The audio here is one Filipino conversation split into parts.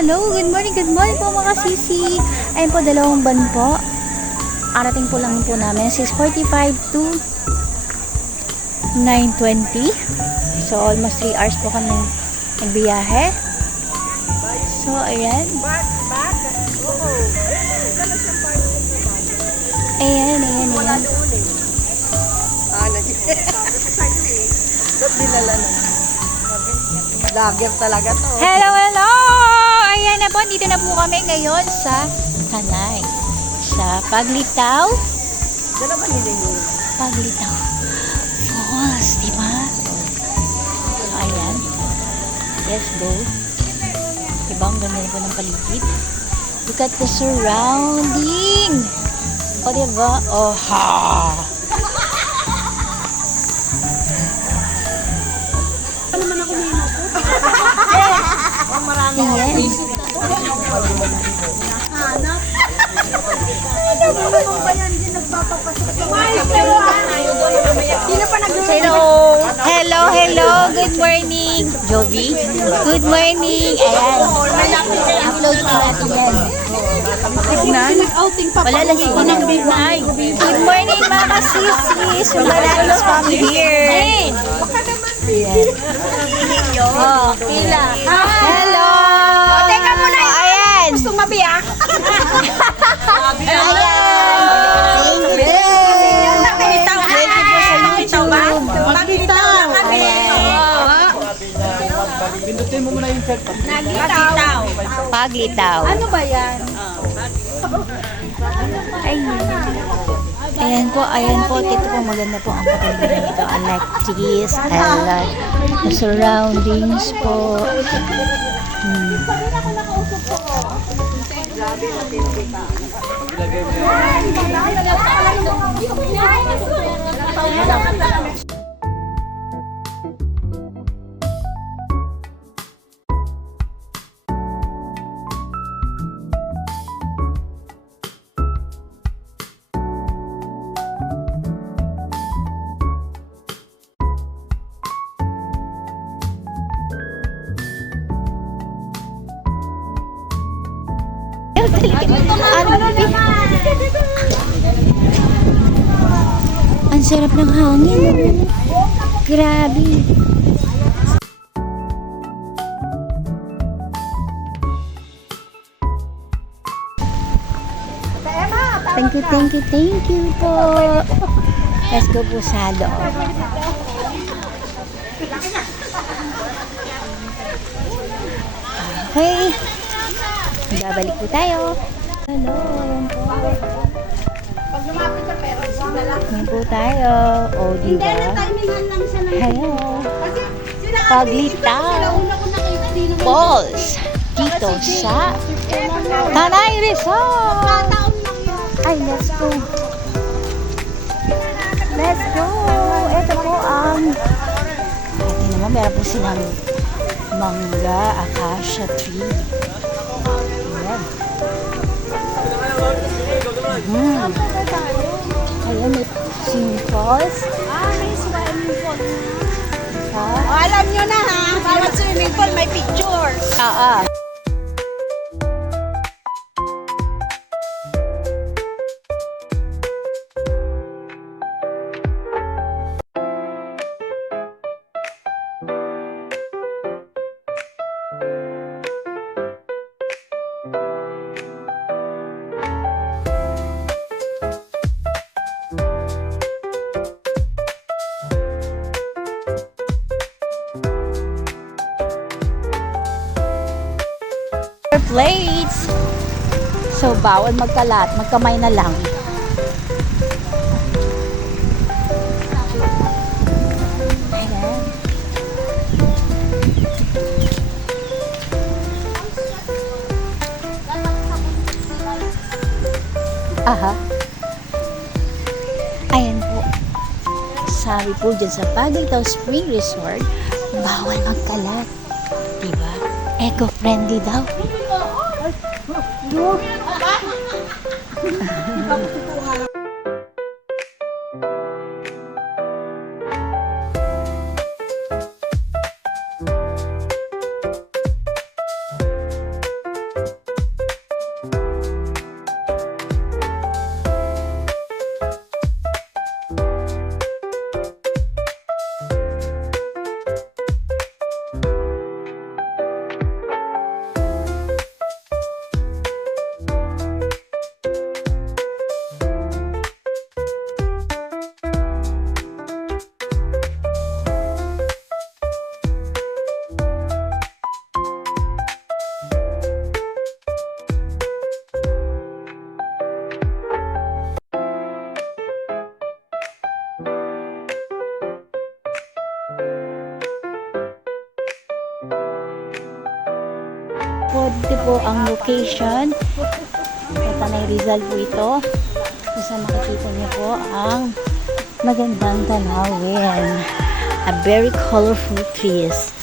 Hello, good morning po mga sisi. Ayun po, 2 buwan po. Arating po lang po namin, 6:45 to 9:20. So, almost 3 hours po kami nagbiyahe. So, ayan. Ayan. Lager talaga to. Hello! Ayan na po, dito na po kami ngayon sa Tanay. Sa Paglitaw. Dala ba nila yun? Paglitaw Falls, diba? So, ayan. Let's go. Diba, ang ganda na po ng paligid. Look at the surrounding. O, diba? Oh, ha! Ano naman ako may nuko? Oh, marami. Ayan. Hanap. Ano naman ba yan? Hindi nagpapapasok sa Sino pa Hello. Good morning. Jovi. Good morning. Ayan. Upload ko natin yan. Tignan? Nag-outing pa. Wala lang siya ng big night. Good morning mga sisi. Sumalalis kami here. Oh, pila. Hello. Teka muna. Ayan. Gusto mabiyak? Pindutin mo muna yung cellphone. Paglitaw. Ano ba yan? Ayan po. Dito po maganda po ang kapaligiran dito. I like this. I like the surroundings po. Ang sarap ng hangin. Grabe. Thank you po. Let's go po sa loob. Okay. Babalik po tayo. Hello, ayan po. Pag lumapit sa pero, Ayan po tayo. O, diba? timingan lang siya ng... Hello. Kasi sila Paglitaw una ko nakita Falls. Dito sa Tanay Resort. taon lang yun. Ay, let's go. Let's go. Ito po ang... Ito naman, meron po silang mangga, acacia tree. Ayan. Ayan, may swimming falls. May swimming pool. Ha? Alam nyo na ha, bawat swimming pool may pictures. Oo. Plates. So, bawal magkalat. Magkamay na lang. Ayan. Aha. Ayan po. Sabi po dyan sa Paglitaw Spring Resort, bawal magkalat. Diba? Eco-friendly daw. po, dito po ang location. Sa Tanay Rizal po ito. Kung saan makikita niyo po ang magandang tanawin. A very colorful trees.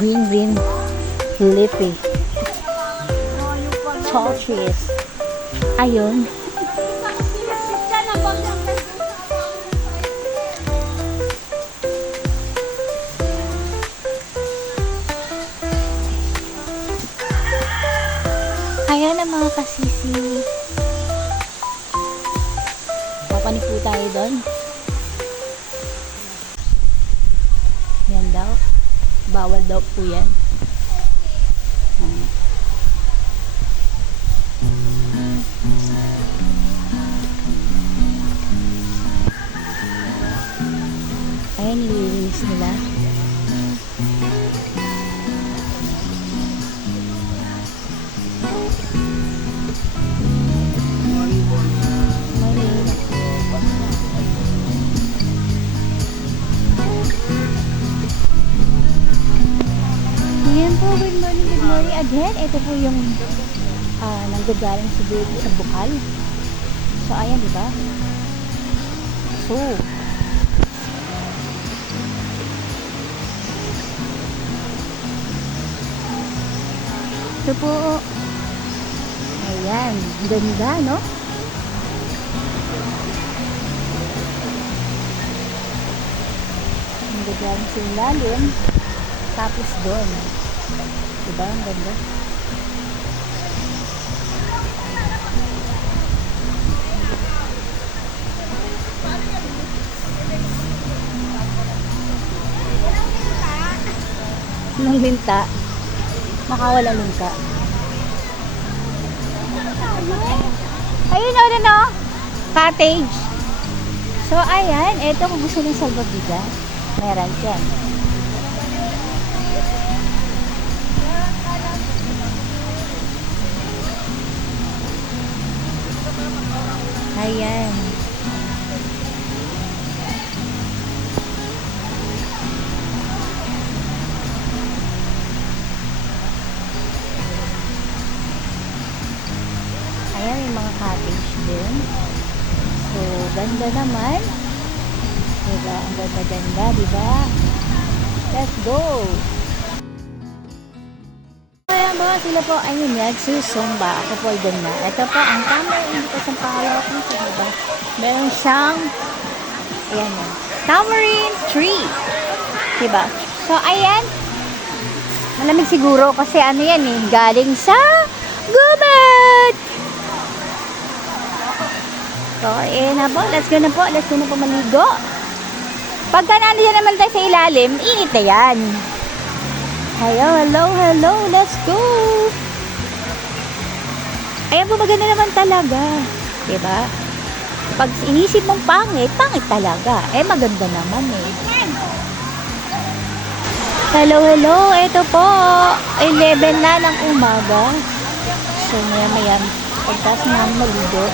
Green, leafy. Tall trees. Ayun. Kaya na mga kasisi. Papanik po tayo doon. Yan daw. Bawal daw po yan. Ayan, nililinis nila. Ayan po, good morning again. Ito po yung nanggagaling siguro sa Bukal. So, ayan, diba? So, ito po. Ayan, ganda, no? Nanggagaling sa ilalim. Tapos doon. Diba? Ang ganda. Nang linta. Nakawala linta. Ayun o, no? Cottage. So, ayan. Ito kung gusto ng salvavidas. Meron dyan. Ayan. Ayan, may mga cottage din. So, ganda naman. Diba? Ang ganda-ganda, diba? Let's go! Kaya ba, sila po ay nagsusumba. Ako po ay doon na. Ito po, ang tamang invitation pangalawak ng sa diba? Meron siyang ayan na. Tamarind tree. Diba? So, ayan. Malamig siguro kasi ano yan eh. Galing sa gubat! So, ayan na po. Let's go na po. Let's go na po maligo. Pagka nandiyan naman tayo sa ilalim, init na yan. Hello. Let's go. Ayan po, maganda naman talaga. Diba? Pag inisip mong pangit, pangit talaga. Eh, maganda naman eh. Hello. Ito po. 11 na ng umaga. So, maya. Pagtas namin maligo.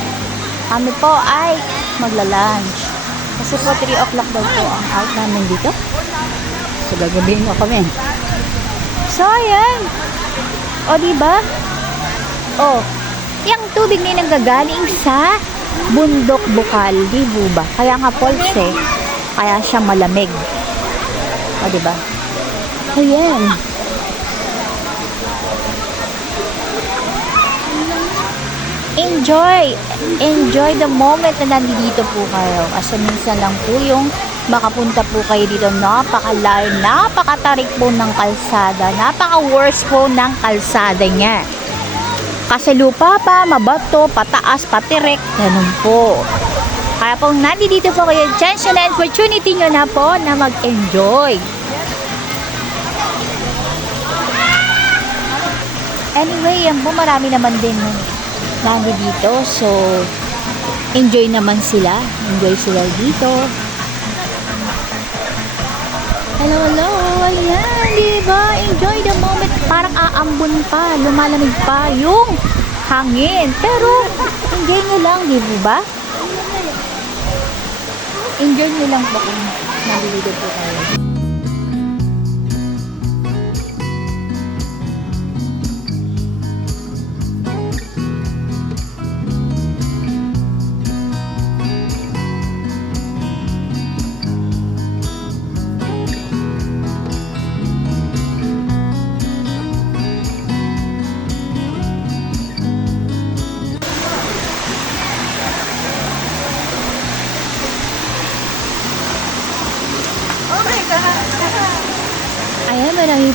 Kami po ay magla-lunch. Kasi po 3 o'clock daw po ang out namin dito. So, gagabihin mo kami. So, ayan. O, diba? O, yung tubig na nanggagaling sa bundok Bukal, di ba? Kaya nga falls eh. Kaya siya malamig. O, diba? Ayan. Enjoy the moment na nandito po kayo. Kasi minsan lang po yung makapunta po kayo dito. Napakalayo, napakatarik po ng kalsada. Napaka-worst po ng kalsada niya. Kasi lupa pa, mabato, pataas, patirik. Ganun po. Kaya po nandito po kayo, chance na opportunity nyo na po na mag-enjoy. Anyway, yan po, marami naman din dito. So, enjoy naman sila. Enjoy sila dito. Hello. Ayan, diba? Enjoy the moment. Parang aambon pa. Lumalamig pa yung hangin. Pero, enjoy nyo lang, di ba? Enjoy nyo lang po kung nandito po kayo.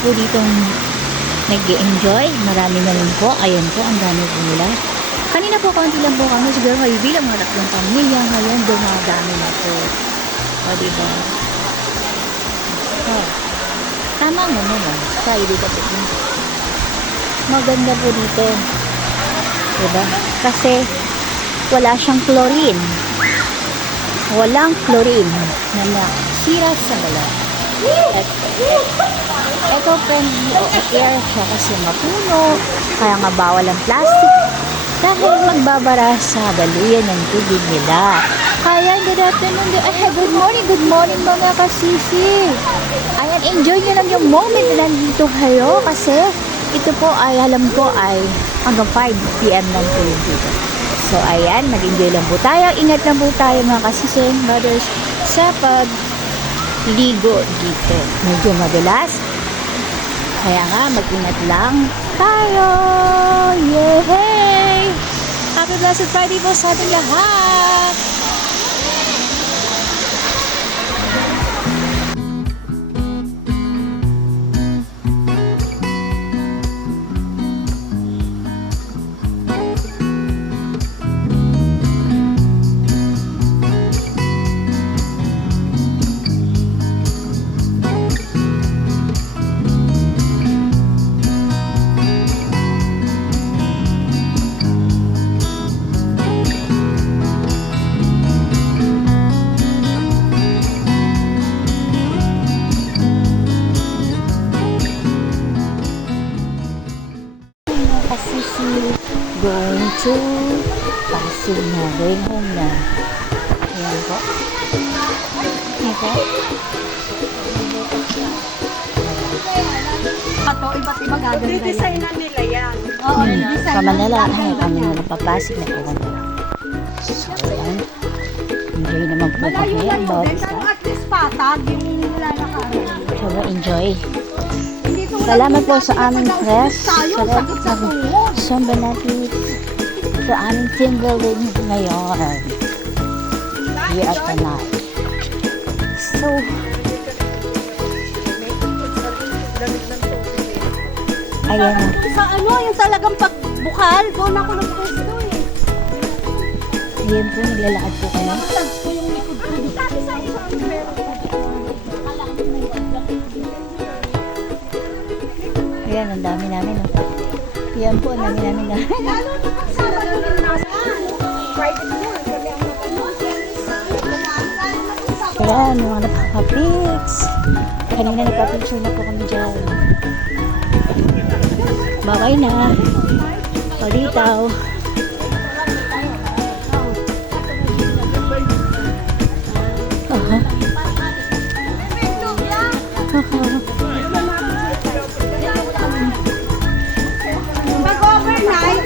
po ditong nag-enjoy. Marami na rin po. Ayan po, ang dami po nila. Kanina po, konti lang po kami. Siguro kayo bilang mga tatlong pamilya. Ngayon, dumadami na po. O, diba? Oh. Tama mo naman. Friday ka po. Maganda po dito. Diba? Kasi, wala siyang chlorine. Walang chlorine na nasira sa balat. Ito friendly o air siya kasi mapuno. Kaya nga bawal ang plastic. Dahil magbabara sa daluyan ng tubig nila. Kaya good afternoon. Good morning mga kasisi. Ayan, enjoy nyo lang yung moment na nandito kayo. Kasi ito po ay alam ko ay hanggang 5 p.m. lang po yung dito. So ayan, mag-enjoy lang po tayo. Ingat lang po tayo mga kasisi and brothers sa pagligo dito. Medyo madulas. Kaya nga, mag-ingat lang tayo. Yay! Happy Blessed Friday po sa ating lahat. Going to Pasig na. Going home na. Ayan po. Ayan po. Ito, iba't iba gaganda yan. Didesignan nila yan. Oo, Sa Manila. Ay, kami na Pasig na po. So, ayan. Enjoy naman po Malayo kami. lang yun. Bawat Pero isa. at least patag yung nilalakaran. So, enjoy. Salamat po sa aming press. Salamat sa Samba natin sa aming team building ngayon. Here at the night. So, ayan na. Sa ano, yung talagang pagbukal, doon ako nagpwesto eh. Ayan po, naglalakad po kami. Tagpo yung likod ko. Sabi sa isang meron ko. Ayan, ang dami namin. Oh. Ayan po, ang dami namin na. Lalo na pag Sabado din nasa private mo. Sabi ang Ayan, mga napaka-pics. Kanina nagpa-picture na po kami dyan. Bye na. Palitaw. Mag-overnight,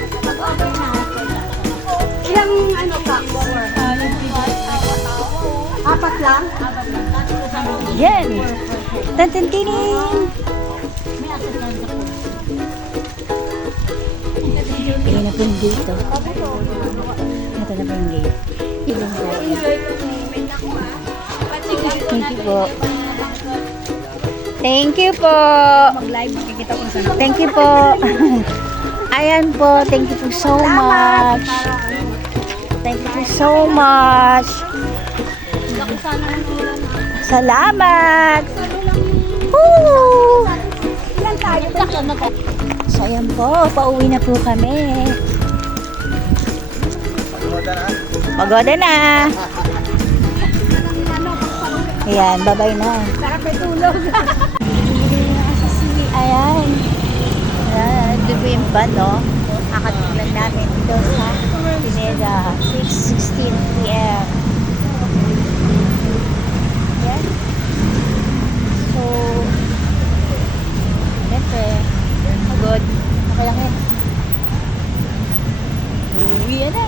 ilang ano pa? Apat lang? Yan. Tantantinin. Ayan na po yung gate. Oh. Ito na po yung gate. Ilan po. Thank you po. Thank you po. Mag-live, makikita ko sa Thank you po. Ayan po. Thank you po so much. Thank you po so much. Salamat. Woo! Ilan tayo? So ayan po. Pauwi na po kami. Pagoda na. Ayan. Bye-bye na. Sarap ay tulog. Ayan. Ito po yung van, no? Nakatulog namin dito sa Pineda. 6:16 p.m. Ayan. So, siyempre, pagod. Okay lang yun. Uwi na.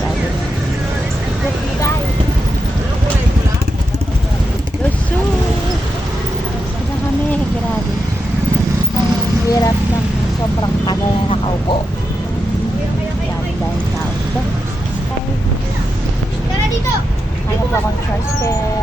Sabi na. Gusto. Kaya kami, grabe. Ang hirap ng sobrang tagal na nakaupo. Dahil tao. Tara dito! Ano po akong transfer?